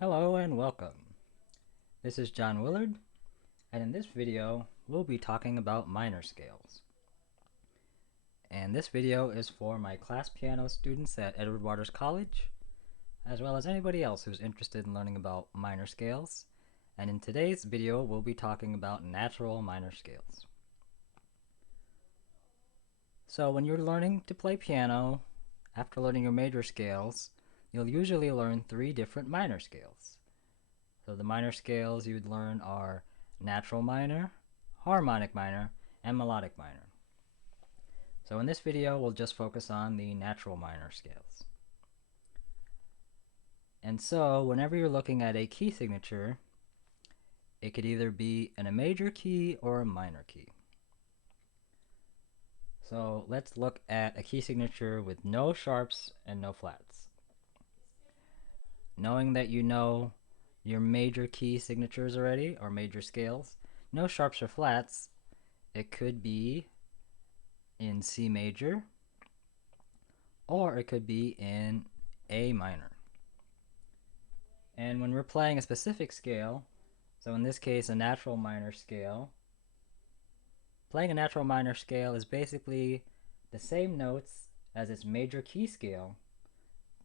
Hello and welcome. This is John Willard, and in this video we'll be talking about minor scales. And this video is for my class piano students at Edward Waters College, as well as anybody else who's interested in learning about minor scales. And in today's video we'll be talking about natural minor scales. So when you're learning to play piano, after learning your major scales, you'll usually learn 3 different minor scales. So the minor scales you would learn are natural minor, harmonic minor, and melodic minor. So in this video, we'll just focus on the natural minor scales. And so whenever you're looking at a key signature, it could either be in a major key or a minor key. So let's look at a key signature with no sharps and no flats. Knowing that you know your major key signatures already, or major scales, no sharps or flats, it could be in C major, or it could be in A minor. And when we're playing a specific scale, so in this case a natural minor scale, playing a natural minor scale is basically the same notes as its major key scale,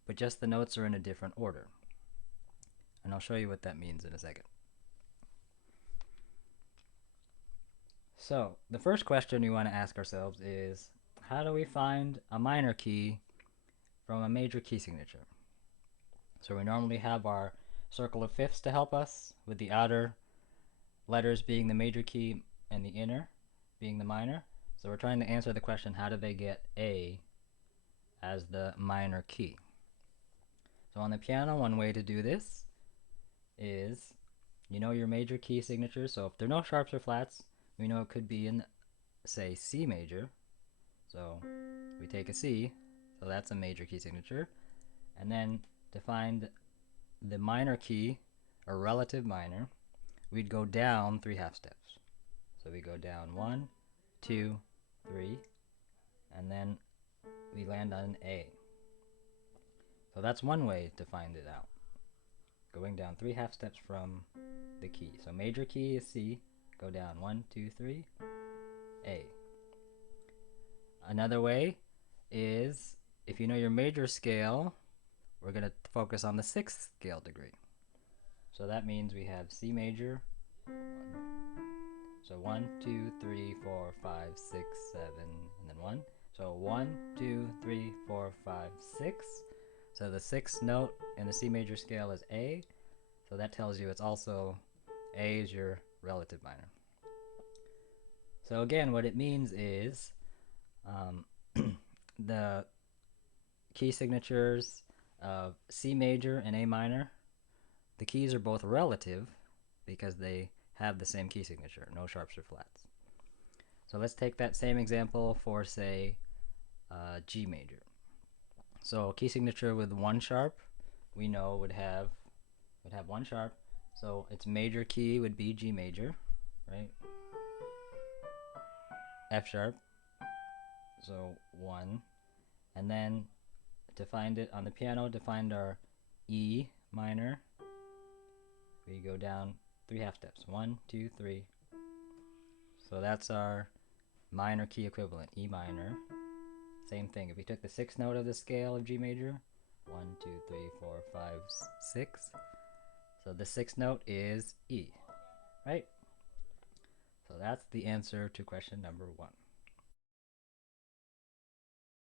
but just the notes are in a different order. And I'll show you what that means in a second. So the first question we want to ask ourselves is, how do we find a minor key from a major key signature? So we normally have our circle of fifths to help us, with the outer letters being the major key and the inner being the minor. So we're trying to answer the question, how do they get A as the minor key? So on the piano, one way to do this is, you know your major key signature, so if there are no sharps or flats, we know it could be in, say, C major. So we take a C, so that's a major key signature. And then to find the minor key, or relative minor, we'd go down 3 half steps. So we go down 1, 2, 3, and then we land on an A. So that's one way to find it out, going down 3 half steps from the key. So major key is C, go down 1, 2, 3, A. Another way is, if you know your major scale, we're going to focus on the 6th scale degree. So that means we have C major, so 1, 2, 3, 4, 5, 6, 7, and then 1. So 1, 2, 3, 4, 5, 6. So the 6th note in the C major scale is A. So that tells you it's also A is your relative minor. So again, what it means is the key signatures of C major and A minor, the keys are both relative because they have the same key signature, no sharps or flats. So let's take that same example for, say, G major. So key signature with 1 sharp, we know would have 1 sharp. So its major key would be G major, right? F sharp, so 1. And then to find it on the piano, to find our E minor, we go down 3 half steps. 1, 2, 3. So that's our minor key equivalent, E minor. Same thing, if we took the 6th note of the scale of G major, 1, 2, 3, 4, 5, 6. So the 6th note is E, right? So that's the answer to question number 1.